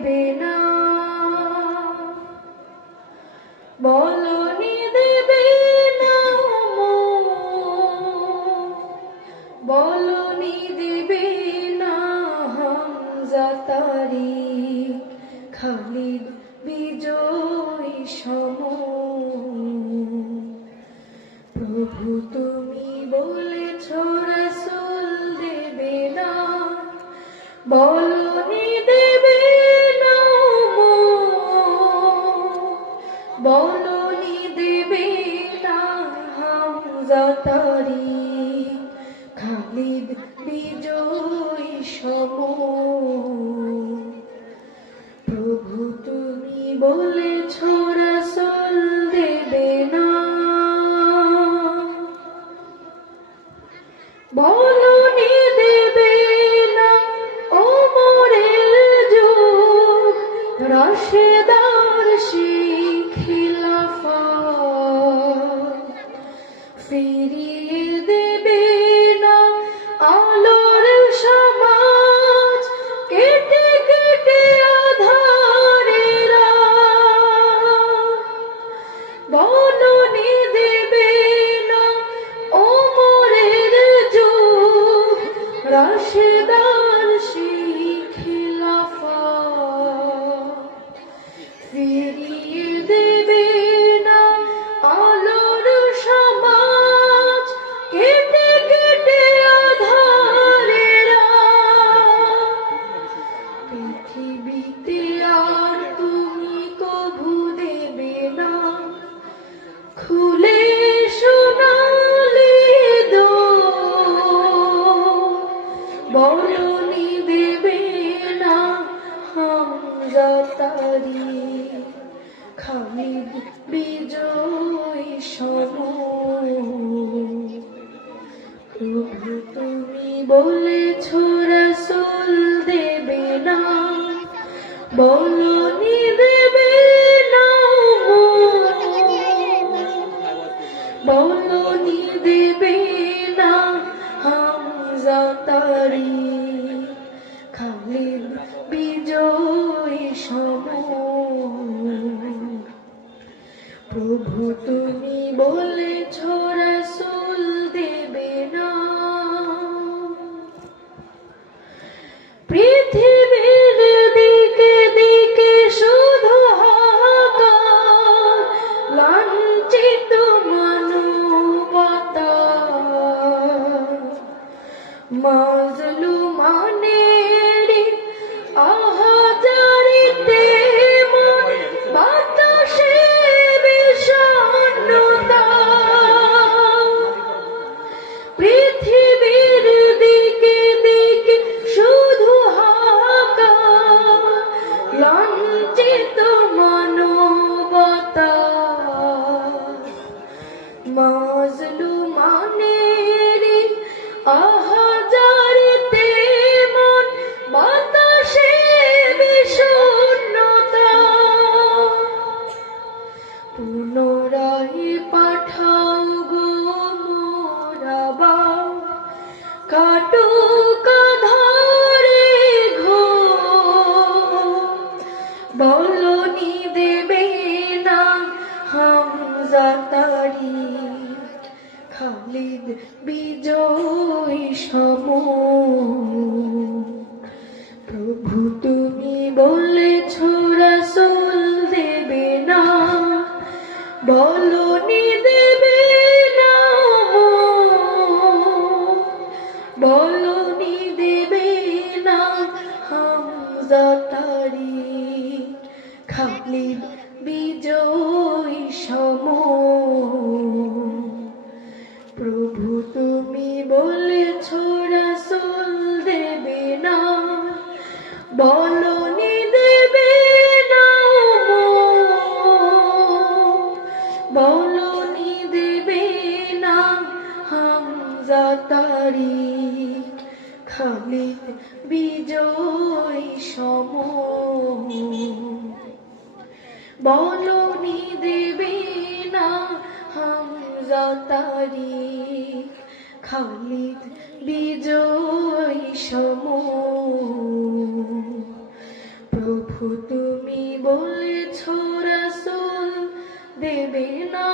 দেবে না, বলনি দেবে না, বলনি দেবে না হামজা তারিক খালিদ বিজয় সম। প্রভু তুমি বলেছ রাসূল দেবে না, বলনি দেবে না, বলনি দেবে না হামজা তারিক খালিদ বিজয় সম। প্রভু তুমি বলেছ রাসূল দেবে না, বলনি দেবে না ওমরের যুগ রাশেদার সেই খিলাফত, ফিরিয়ে দেবে না আলোর সমাজ কেটে কেটে আঁধারের রাত, বলনি দেবে না ওমরের যুগ রাশেদার সেই খিলাফত, ফিরিয়ে দেবে না আলোর সমাজ কেটে কেটে আঁধারের রাত। পৃথিবীতে আর তুমি কভু দেবে না খুলে সোনালি দোর, বলনি দেবে না হামজা তারিক খালিদ বিজয় সম। প্রভু তুমি বলেছ রাসূল দেবে না, বলনি দেবে না, বলনি দেবে না হামজা তারিক খালিদ বিজয় সম। প্রভু তুমি বলেছ রাসূল দেবে না, পৃথিবীর দিকে দিকে শুধু হাহাকার, লাঞ্ছিত মানবতা, মাজলুমানের আহাজারিতে মন বাতাসে বিষণ্ণতা, পৃথিবীর দিকে দিকে শুধু হাহাকার, লাঞ্ছিত মানবতা, মাজলুমানের আহাজারিতে মন বাতাসে বিষণ্ণতা, পুনরায় পাঠাও গো মোরাবার কাটুক আঁধারে ঘোর, বলনি দেবে না হামজা তারিক খালিদ বিজয় সম। প্রভু তুমি বলেছ রাসূল দেবে না, বলনি দেবে না, বলনি দেবে না হামজা তারিক খালিদ বিজয় সম। প্রভু তুমি বলেছ রাসূল দেবে না, বলনি দেবে না, বলনি দেবে না হামজা তারিক খালিদ বিজয় সম। বলনি দেবে না হামজা তারিক খালিদ বিজয় সম। প্রভু তুমি বলেছ রাসূল দেবে না